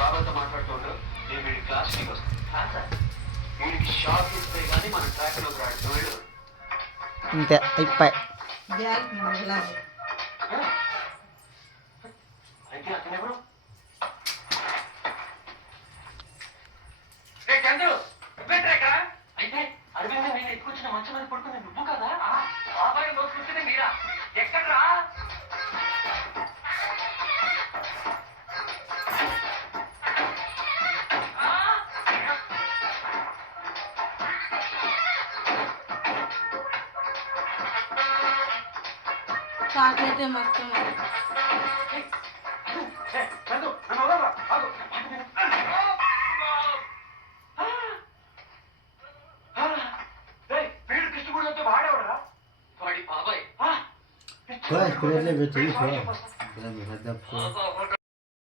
బాబాతో మాట్లాడుతుండ్రు. నేను వీడి క్లాస్ కి వస్తాను. వీడికి షాక్ ఇస్తే కానీ మన ట్రాక్ లోకి రాడు. వెళ్ళు. అంతే అయిపోయి. అయితే అతనెవరు? రే చంద్రు, నువ్వేంట్రా ఇక్కడ? అయితే అరవింద్ నేను ఎత్తుకొచ్చిన మంచం మీద పడుకునే నువ్వు కదా? బాబాయ్ రోజు కూర్చునే మీరా? ఎక్కడ్రా? చాక్లెట్ మొత్తం చంద్రు, నన్ను వదలరా. ఆగు. వీడు కృష్ణుడితో వాడేవాడరా? వాడి బాబాయ్. Quoi, je connais les bêtises, quoi.